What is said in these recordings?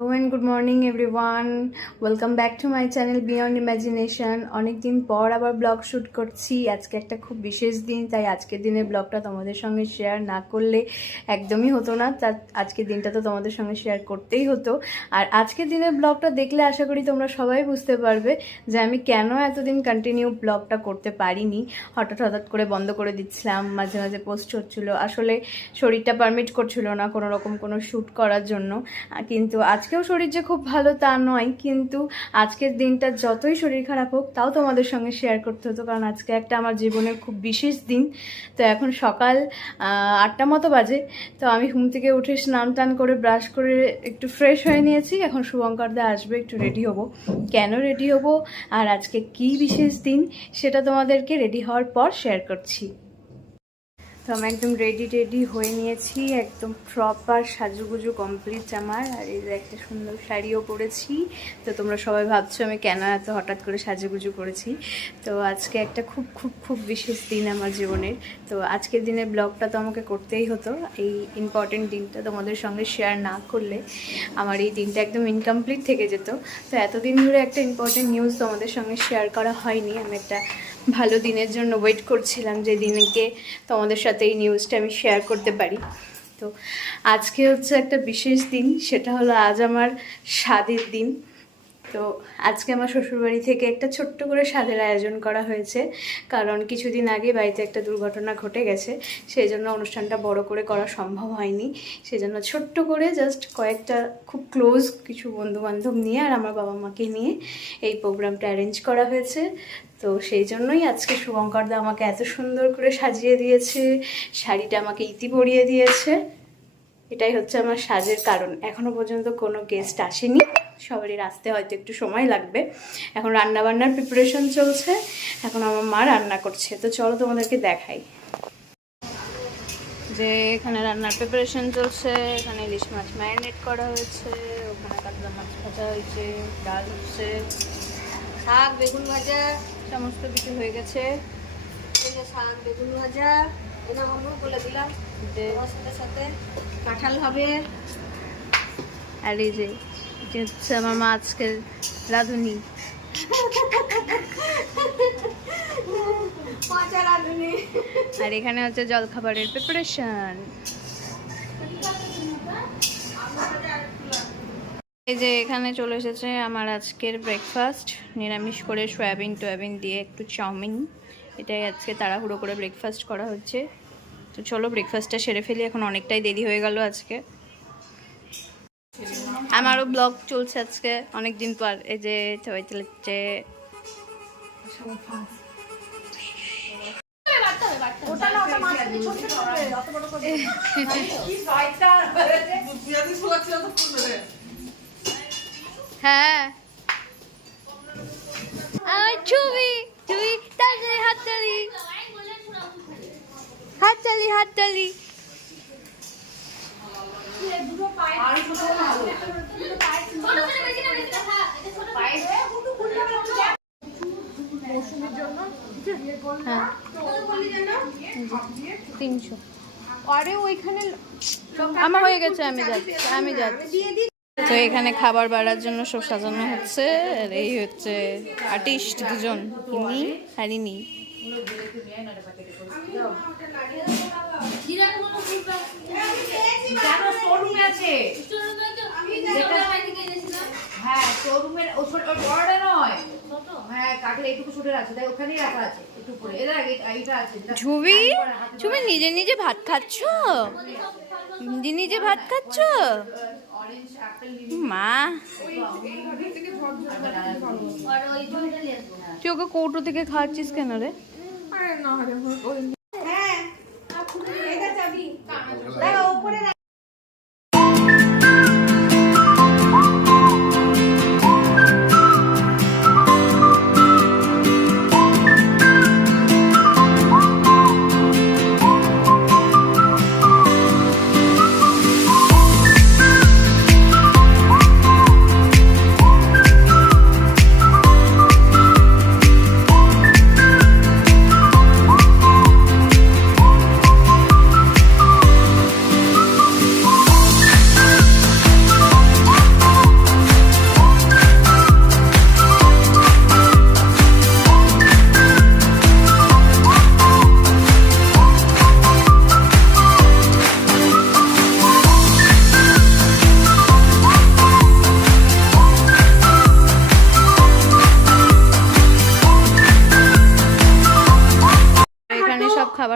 Good morning everyone, welcome back to my channel beyond imagination. অনেকদিন পর আবার blog shoot করছি। আজকে একটা খুব বিশেষ দিন, তাই আজকের দিনের ব্লগটা তোমাদের সঙ্গে শেয়ার না করলে একদমই হতো না। আজকের দিনটা তো তোমাদের সঙ্গে শেয়ার করতেই হতো। আর আজকের দিনের ব্লগটা দেখলে আশা করি তোমরা সবাই বুঝতে পারবে যে আমি কেন এতদিন কন্টিনিউ ব্লগটা করতে পারিনি। হঠাৎ হঠাৎ করে বন্ধ করে দিচ্ছিলাম, মাঝে মাঝে পোস্ট হচ্ছিলো। আসলে শরীরটা পারমিট করছিল না কোনো রকম কোনো শ্যুট করার জন্য। কিন্তু আজকেও শরীর যে খুব ভালো তা নয়, কিন্তু আজকের দিনটা যতই শরীর খারাপ হোক তাও তোমাদের সঙ্গে শেয়ার করতে হতো, কারণ আজকে একটা আমার জীবনের খুব বিশেষ দিন। তো এখন সকাল 8টা মতো বাজে। তো আমি ঘুম থেকে উঠে স্নান টান করে ব্রাশ করে একটু ফ্রেশ হয়ে নিয়েছি। এখন শুভঙ্করদা আসবে, একটু রেডি হব। কেন রেডি হব আর আজকে কি বিশেষ দিন সেটা তোমাদেরকে রেডি হওয়ার পর শেয়ার করছি। তো আমি একদম রেডি হয়ে নিয়েছি, একদম প্রপার সাজুগুজু কমপ্লিট আমার। আর এই যে একটা সুন্দর শাড়িও পরেছি। তো তোমরা সবাই ভাবছো আমি কেন এত হঠাৎ করে সাজুগুজু করেছি। তো আজকে একটা খুব খুব খুব বিশেষ দিন আমার জীবনের। তো আজকের দিনের ব্লগটা তো আমাকে করতেই হতো। এই ইম্পর্টেন্ট দিনটা তোমাদের সঙ্গে শেয়ার না করলে আমার এই দিনটা একদম ইনকমপ্লিট থেকে যেত। তো এতদিন ধরে একটা ইম্পর্টেন্ট নিউজ তোমাদের সঙ্গে শেয়ার করা হয়নি। আমি একটা ভালো দিনের জন্য ওয়েট করছিলাম, যে দিনকে তোমাদের সাথে এই নিউজটা আমি শেয়ার করতে পারি। তো আজকে হচ্ছে একটা বিশেষ দিন, সেটা হলো আজ আমার স্বাদের দিন। তো আজকে আমার শ্বশুরবাড়ি থেকে একটা ছোট্ট করে স্বাদের আয়োজন করা হয়েছে, কারণ কিছুদিন আগে বাড়িতে একটা দুর্ঘটনা ঘটে গেছে। সেই জন্য অনুষ্ঠানটা বড় করে করা সম্ভব হয়নি। সেই জন্য ছোট্ট করে জাস্ট কয়েকটা খুব ক্লোজ কিছু বন্ধুবান্ধব নিয়ে আর আমার বাবা মাকে নিয়ে এই প্রোগ্রামটা অ্যারেঞ্জ করা হয়েছে। তো সেই জন্যই আজকে শুভঙ্করদা আমাকে এত সুন্দর করে সাজিয়ে দিয়েছে, শাড়িটা আমাকে ইতি পরিয়ে দিয়েছে। এটাই হচ্ছে আমার সাজের কারণ। এখনও পর্যন্ত কোনো গেস্ট আসেনি, সবারই আসতে হয়তো একটু সময় লাগবে। এখন রান্নাবান্নার প্রিপারেশন চলছে, এখন আমার মা রান্না করছে। তো চলো তোমাদেরকে দেখাই যে এখানে রান্নার প্রিপারেশন চলছে। এখানে ইলিশ মাছ ম্যারিনেট করা হয়েছে, ওখানে কাতলা মাছ ভাজা হয়েছে, ডাল হচ্ছে, শাক বেগুন ভাজা সমস্ত কিছু হয়ে গেছে। এই যে শাক বেগুন ভাজা বলে দিলাম, সাথে সাথে কাঁঠাল হবে। আর এই যে হচ্ছে আমার মা আজকের রাঁধুনি। আর এখানে হচ্ছে জলখাবারের প্রিপারেশন। এই যে এখানে চলে এসেছে আমার আজকের ব্রেকফাস্ট, নিরামিষ করে সয়াবিন টয়াবিন দিয়ে একটু চাউমিন। এটাই আজকে তাড়াহুড়ো করে ব্রেকফাস্ট করা হচ্ছে। তো চলো ব্রেকফাস্টটা সেরে ফেলি, এখন অনেকটাই দেরি হয়ে গেল আজকে। আমারও ব্লগ চলছে আজকে অনেক দিন পর। এই যে সবাই চলেছে। হ্যাঁ ছবি তুই তাড়াতাড়ি হাততালি হাততালি হাততালি। হ্যাঁ 300। আরে ওইখানে আমার হয়ে গেছে, আমি যাচ্ছি। তো এখানে খাবার বাড়ার জন্য সব সাজানো হচ্ছে। আর এই হচ্ছে আর্টিস্ট দুজন, ইনি আর ইনি। ঝুবি তুমি নিজে নিজে ভাত খাচ্ছ, নিজে নিজে ভাত খাচ্ছ মা। তুই ওকে কৌটো থেকে খাওয়াচ্ছিস কেন রে?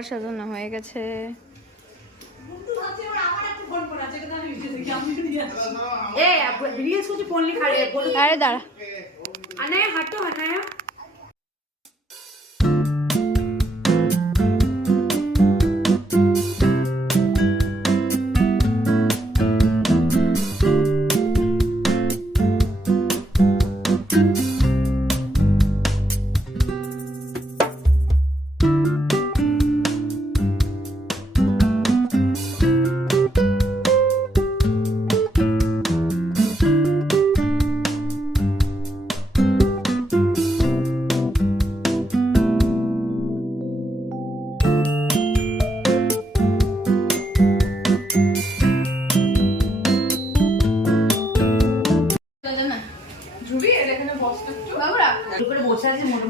খাবার সাজানো হয়ে গেছে। আরে দাঁড়া,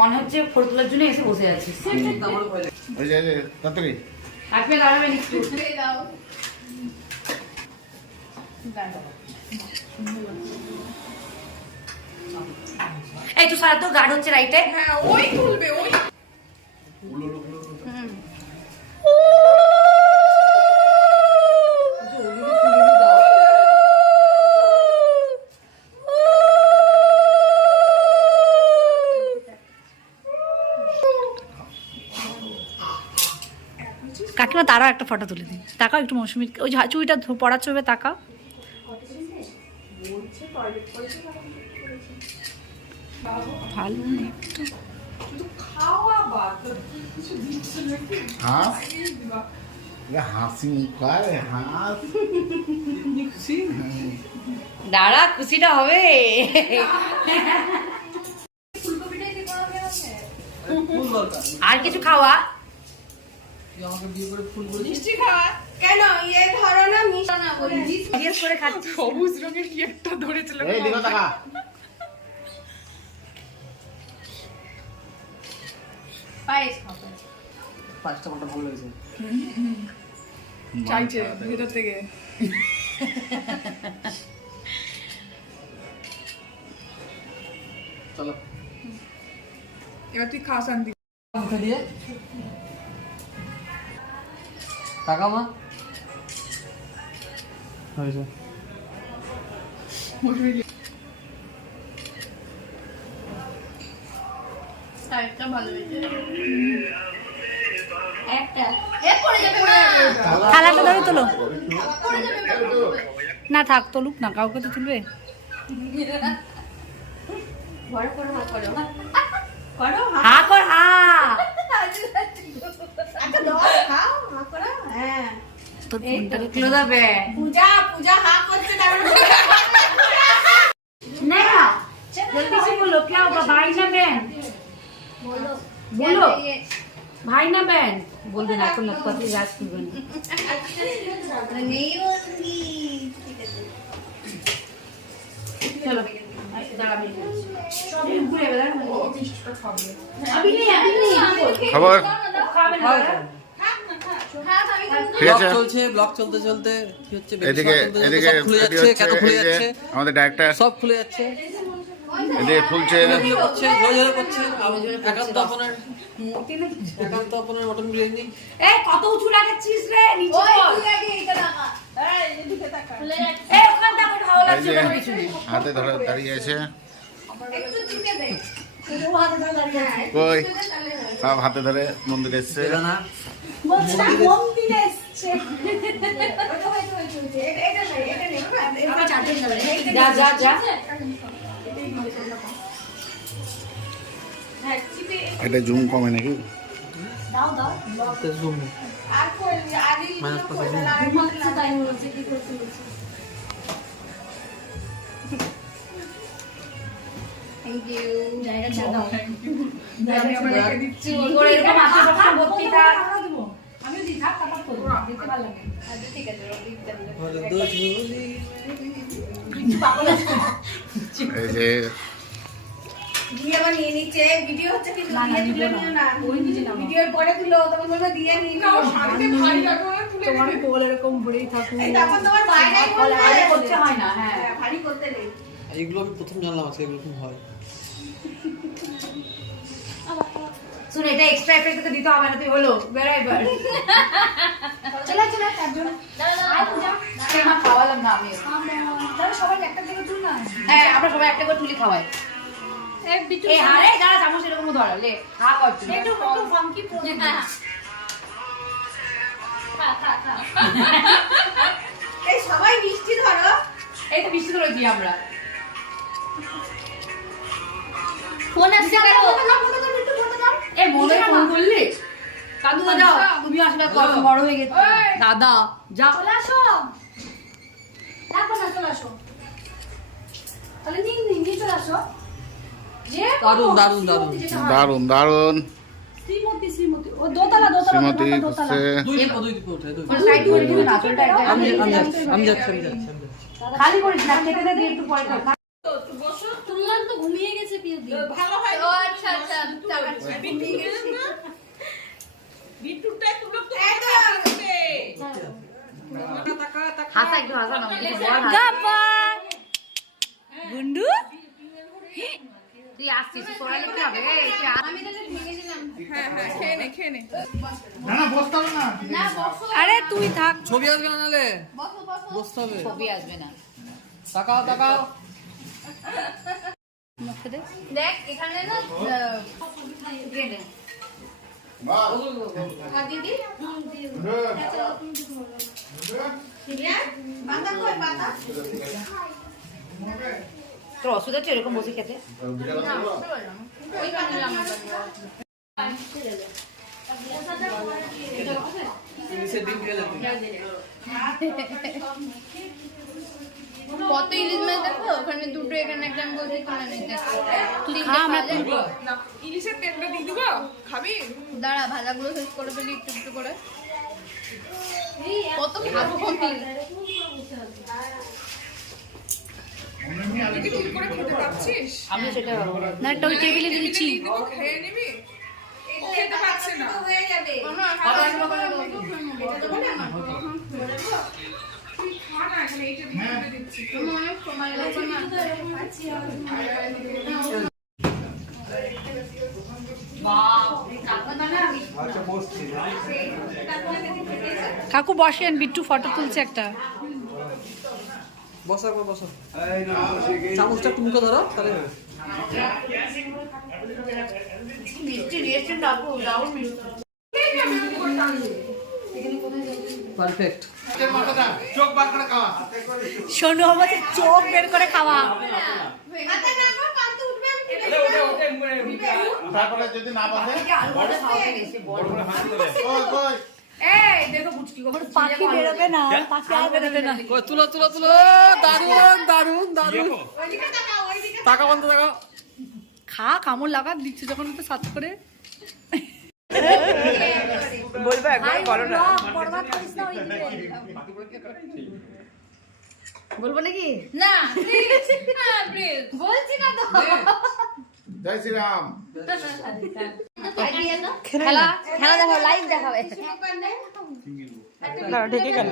মনে হচ্ছে ফটো তোলার জন্য এসে বসে আছি। এই তো সারা তো গার্ড হচ্ছে রাইটে। হ্যাঁ ওই তুলবে ওই। কাকিমা তারাও একটা ফটো তুলে দিন। তাকাও একটু মৌসুমী, ওই চুড়িটা পড়া চলবে, তাকাও। ভালো দাঁড়া, খুশিটা হবে। আর কিছু খাওয়া কেন ইয়ে ধরো না, মিষ্টি না বলি জিজ্ঞেস করে খাচ্ছি। সবুজ রঙের কি একটা ধরেছিল। পায়েস খাও। পাঁচটা মাথা ভালো লেগেছে। চাইছে ভেতর থেকে। চলো এবার তুই খা শান্তি। মুখে দিয়ে টাকা মা হয়েছে। একটা ভালো হয়েছে, একটা এর পরে যাবে না, থালাটা ধরে তোলো পরে যাবে না, থাক তোলুক না, কাউকে তো তুলবে। বড় করে হাত করো, করো হা কর, হা। একটা দাও, খাও হা করো। হ্যাঁ তোর ফোনটাকে ক্লোজ হবে পূজা, পূজা হা করছে তারপরে না। जल्दी से बोलो क्या होगा, भाई ना बहन? বলো बोलो ये भाई ना बहन बोल देना, आपको लगता है राज की बहन। नहीं होगी, ठीक है चलो अभी नहीं খবর ঠিক ব্লগ আছে। চলছে, ব্লগ চলতে চলতে কি হচ্ছে, এদিকে এদিকে সব খুলে এদিকে যাচ্ছে, হচ্ছে, কেন খুলে এই যে যাচ্ছে, আমাদের ডাইরেক্টর সব খুলে যাচ্ছে, এদিকে ফুলছে, ঝোলে করছে, ঝোলে করছে। একান্ত আপনার মটন বিরিয়ানি। এই কত উঁচু লাগাচ্ছিস রে, নিচে ওই বল। তুই আগে এটা দেখা, এই এদিকে তাকা, এই ওখানটা কোন ভালো এই লাগছে যে না কিছু নেই। হাতে ধরে দাঁড়িয়ে আছে, একটু চিপে দে, ও হাতে ধরে দাঁড়িয়ে আছে। কই সব হাতে ধরে মন্দিরে এসছে। বেদানা বলছে না মন্দিরে এসছে। এটা নেই আমি চারজন যাবে। যা যা যা। হ্যাঁ চিপে এটা জুম কমে নাকি? দাও দাও। জুম আর কই আদি মাইনাস পাঁচ আছে। ঘুমাচ্ছে তাই বলছে, কি করতে বলছে। থ্যাংক ইউ জায়গা ছেড়ে দাও। আমি আবার রেখে দিচ্ছি। তোর এরকম মাথা কথা ভর্তি থাক। আমিও দিই, থাক তারপর তোর দেখতে ভালো লাগে। আচ্ছা ঠিক আছে দিতে হলো দো ঝুলি। এই যে দিয়ে আবার নিয়ে নিচ্ছে, ভিডিও হচ্ছে কিন্তু না, না, দিয়ে তুলে নিবো না। নিও না, ওই নিজে নাও। ভিডিওর পরে তুলো, তখন বলবো দিয়ে নিয়ে না, ও শাড়িতে ভারী লাগবে না, তুলে তোমার দিবি। কোল এরকম ভরেই থাকুক। এই তখন তোমার বাইরেই বলবে, আরে করতে হয় না, হ্যাঁ। ভারী করতে নেই। এইগুলো আমি প্রথম জানলাম আজকে এরকম হয়। শুন এটা এক্সট্রা এফেক্ট তো দিতে হবে না, তুই হলো বেড়া এবার চলে চলে চারজন মা খাওয়ালাম না আমি সবাই একটা দিকে তুল না। হ্যাঁ আমরা সবাই একটা করে তুলি খাওয়াই। এই হারে দাঁড়া চামচ এরকম ধর লে খা কর তুই একটু ফাঙ্কি পড়ে খা খা খা এই সবাই মিষ্টি ধরো। এই তো মিষ্টি ধরে দিই আমরা। ফোন আসছে কেন? এই মনে ফোন করলি? কাদু যাও তুমি আসলে কত বড় হয়ে গেছে দাদা যাও চলে আসো দেখো না চলে আসো তাহলে নিয়ে চলে আসো যে দারুন দারুন দারুন দারুন দারুন শ্রীমতী ও দোতলা শ্রীমতী হচ্ছে দুই দুই উঠে দুই সাইড করে দিও না চলটা আমি যাচ্ছি খালি করিস না খেতে দে একটু পরে খা। তুললাম তো ঘুমিয়ে গেছে পিয়ে দিয়ে ভালো হয় ও আচ্ছা আচ্ছা ঘুমিয়ে গেছে না বিট্টুটা তুমি তো হাসা একটু হাসা না গাপা গুন্ডু তুই আসছিস তোরা লিখতে হবে আমি তো ভেঙেছিলাম হ্যাঁ হ্যাঁ খেয়ে নে না বসো আরে তুই থাক ছবি আসবে না নালে বসো বসো বসতে হবে ছবি আসবে না তাকাও তাকাও দেখ এখানে না গেলে আর দিদি বান্দা কই বান্দা তোর অসুবিধা হচ্ছে এরকম বসে খেতে ওই বান্দা নিচে ডিম দিয়ে দেবো কত ইলিশ মাছ দেখো ওখানে দুটো এখানে একটা আমি বলছি কিনে নিতে তুই খা আমরা তুলবো না ইলিশের তেলটা দিয়ে দিবো খাবি দাঁড়া ভাজাগুলো শেষ করে ফেলি একটু একটু করে কত খাবো আমি তুই কি ঠিক করে খেতে পারছিস আমি সেটা না একটা ওই টেবিলে দিয়ে দিচ্ছি দিব খেয়ে নিবি খেতে পারছে না হয়ে যাবে তুই খা না এখানে এইটা দিয়ে দিচ্ছি অনেক সময় লাগবে না কাকু বসেন বিট্টু ফটো তুলছে একটা বসার পর বসো চামচটা তুমকে ধরো তাহলে মিষ্টি রেস্টুরেন্ট আপু দারুণ মিষ্টি পারফেক্ট সোনু আমাদের চোখ বের করে খাওয়া তারপরে যদি না বাঁধে এই দেখো বুঝকি পাখি বেরোবে না পাখি আর বেরোবে না কই তুলো তুলো তুলো দারুন দারুন দারুন টাকা বন্ধ টাকা খা কামড় লাগা দিচ্ছে যখন তো সাত করে বলবো একবার বলো না বলবো নাকি না প্লিজ বলছি না তো জয় শ্রীরাম খেলা খেলা দেখো লাইভ দেখাবে ঢেকে গেল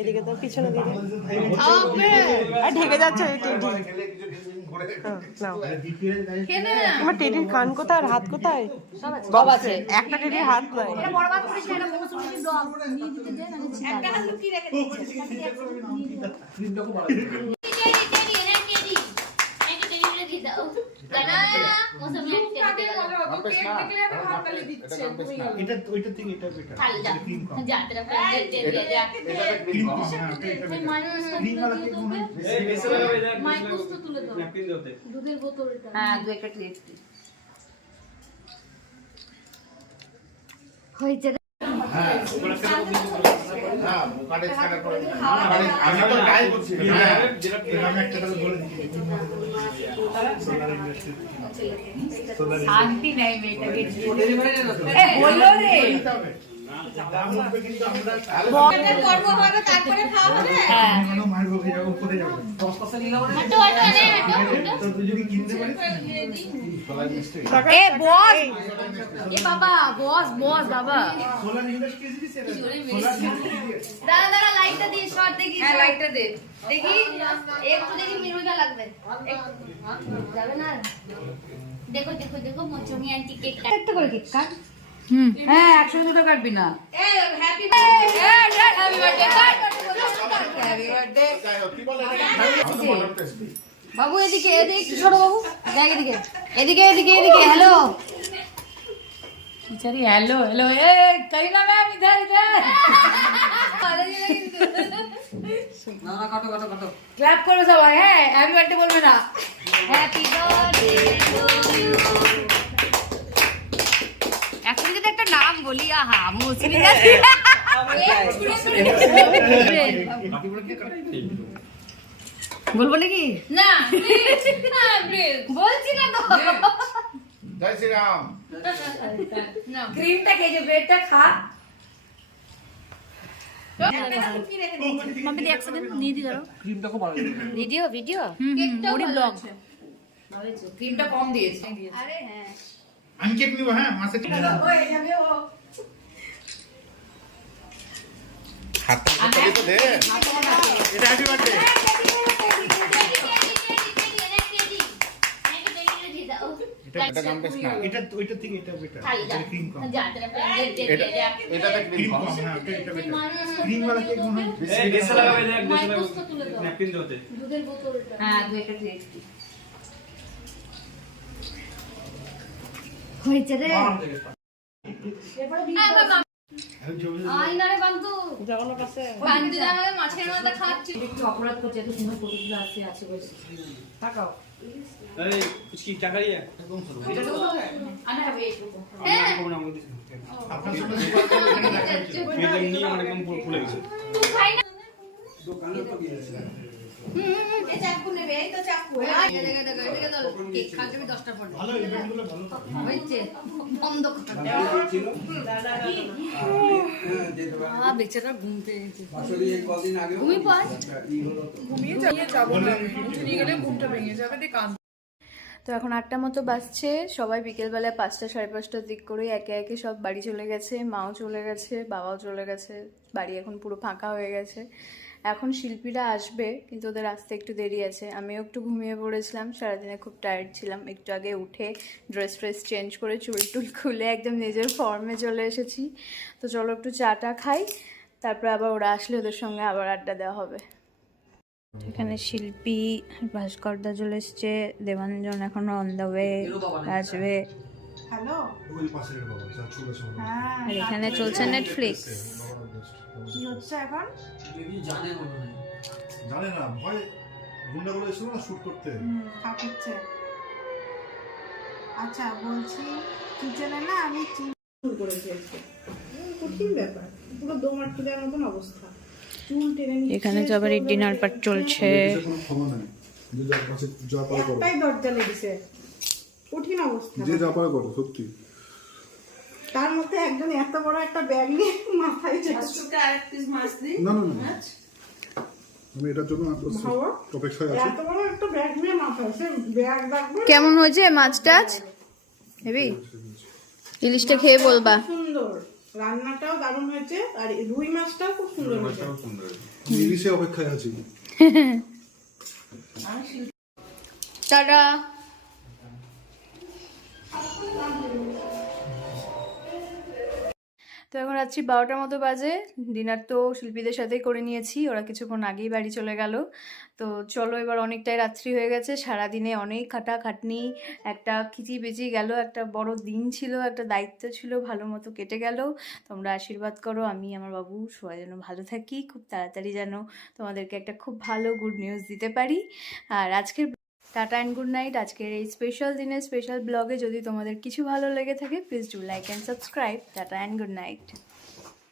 এদিকে তো পিছনে দিকে খাওয়াবে আর ঢেকে যাচ্ছে আমার টেডির কান কোথায় আর হাত কোথায় সব আছে একটা টেডির হাত নাই এটা বরবাদ করিস না এটা মৌসুমী দম নিয়ে দিতে দে মানে একটা হাত লুকিয়ে রেখে দিচ্ছে এটা ওইটা থেকে এটা বেটার দুধের বোতলটা হ্যাঁ দু একটা প্লেট হয়েছে না মুকাটে স্ক্যানার করে আমি তো ট্রাই করছি হ্যাঁ আমি একটা তাহলে বলে দিচ্ছি শান্তি নাই মেয়েটাকে ডেলিভারি না তো এ বললো রে দাম হবে কিন্তু আমরা পর্ব হবে তারপরে খাওয়া হবে হ্যাঁ মায়ের ভোগে যাব কোথায় যাব 10% নিলাম না হাঁটো হাঁটো নে হাঁটো তো তুই যদি কিনতে পারিস সোলার মিস্ত্রি এ বস এ বাবা বস বস বাবা সোলার ইন্ডাস্ট্রি দিছে সোলার দাঁড়া দাঁড়া লাইটটা দিয়ে শর্ট দেখি হ্যাঁ লাইটটা দে দেখি একটু দেখি মিরুইটা লাগবে যাবে না देखो देखो देखो मोचनी आंटी केक একটা করে কেক কাট হ্যাঁ 100 দুটো কাটবি না हैप्पी হ্যাপি বার্থডে কাট হ্যাপি বার্থডে যাই হোক, কি বলে এটাকে? Mutton tasty. বাবু এদিকে এদিকে একটু ছোট বাবু দেখ এদিকে এদিকে এদিকে এদিকে হ্যালো বিচারি হ্যালো হ্যালো এ করিনা ম্যাম ইধার ইধার ক্ল্যাপ করো সবাই হ্যাঁ হ্যাপি বার্থডে বলবে না हैप्पी बर्थडे टू यू এখন যদি একটা নাম বলি আহা মুসরি বলবো নাকি ना प्लीज বলছি না তো জয় শ্রীরাম। ক্রিমটা খেয়ে যে ব্রেডটা খা मम्मी देख सकते नीदी करो ভিডিও ভিডিও पूरी ब्लॉग ক্রিমটা কম দিয়েছে আমি কেক নিব, হ্যাঁ মাসে হাতে তো দে। এটা হ্যাপি বার্থডে। এটা দাম বেশ না। এটা ওইটা থেকে এটা বেটার। এটা ক্রিম কম। এটা এটাতে ক্রিম কম, হ্যাঁ এটা বেটার। ক্রিম वाला কেক মনে হয় দেশে লাগাবে দেখ দেশে লাগাবে ন্যাপকিন দিতে হ্যাঁ দুই একটা দিয়ে হয়েছে রে আইনা রে বান্তু বান্দি দাঁড়াবে মাছের মাথা খাচ্ছি একটু অপরাধ করছে এত সুন্দর ফটোগুলো আছে বলে তাকাও এই कुछ की क्या करिए एकदम सुनो এটা তো আনা হবে একটু को नाम दिस আপনার সাথে সুপার করে এখানে দেখাচ্ছি। ये जब नहीं हमारे एकदम फुल गए খাই না এই চাকু নেবে এই তো চাকু এদিকে তো কেক খাওয়াতে 10টা পড়বে ভালো ইভেন্টগুলো ভালো থাকে। হয়েছে বন্ধ কর বেচারা ঘুম পেয়েছে তুমি পার তো এখন 8টা মতো বাজছে, সবাই বিকেলবেলায় 5টা 5:30টার দিক করে একে একে সব বাড়ি চলে গেছে, মাও চলে গেছে, বাবাও চলে গেছে, বাড়ি এখন পুরো ফাঁকা হয়ে গেছে। এখন শিল্পীরা আসবে, কিন্তু ওদের আসতে একটু দেরি আছে। আমিও একটু ঘুমিয়ে পড়েছিলাম, সারাদিনে খুব টায়ার্ড ছিলাম। একটু আগে উঠে ড্রেস চেঞ্জ করে চুল টুল খুলে একদম নিজের ফর্মে চলে এসেছি। তো চলো একটু চাটা খাই, তারপরে আবার ওরা আসলে ওদের সঙ্গে আবার আড্ডা দেওয়া হবে। এখানে শিল্পী ভাস্করদা চলে এসছে, দেবাঞ্জন এখনো অন দ্য ওয়ে আসবে। ওই পাশের বাবা যা ছোট ছোট। আর এখানে চলছে নেটফ্লিক্স। কি হচ্ছে এখন? জানে না ভয় গুন্ডাগুলো এসে না শুট করতে। খাচ্ছে। আচ্ছা বলছি কিচেনে না আমি চুল করেছি আজকে। কঠিন ব্যাপার, পুরো দোমার চুলের মতন অবস্থা। চুল টেনে নিচ্ছে। এখানে সবার ডিনার পার্ট চলছে। কোনো ক্ষমা নাই, যে যার কাছে যা পারে করো, একটাই দরজা লেগেছে, কঠিন অবস্থা। যে যা পারে করো সত্যি। তার মধ্যে একজন এত বড় একটা ব্যাগ নিয়ে মাথায় যাচ্ছে। না না না, আমি এটার জন্য অপেক্ষায় আছি। এত বড় একটা ব্যাগ নিয়ে মাথায়, সে ব্যাগ রাখবে। কেমন হয়েছে মাছ টাছ? হেবি ইলিশটা খেয়ে বলবা। সুন্দর, রান্নাটাও দারুণ হয়েছে, আর রুই মাছটাও খুব সুন্দর হয়েছে। ইলিশে অপেক্ষায় আছি। টাটা। তো এখন রাত্রি 12টার মতো বাজে। ডিনার তো শিল্পীদের সাথেই করে নিয়েছি, ওরা কিছুক্ষণ আগেই বাড়ি চলে গেল। তো চলো এবার অনেকটাই রাত্রি হয়ে গেছে, সারাদিনে অনেক খাটাখাটনি, একটা খিচিবিচি গেল, একটা বড় দিন ছিল, একটা দায়িত্ব ছিল, ভালো মতো কেটে গেল। তোমরা আশীর্বাদ করো আমি আমার বাবু সবাই যেন ভালো থাকি, খুব তাড়াতাড়ি যেন তোমাদেরকে একটা খুব ভালো গুড নিউজ দিতে পারি। আর আজকের টাটা অ্যান্ড গুড নাইট। আজকের এই স্পেশাল দিনের স্পেশাল ব্লগে যদি তোমাদের কিছু ভালো লেগে থাকে please do like and subscribe. Tata and good night.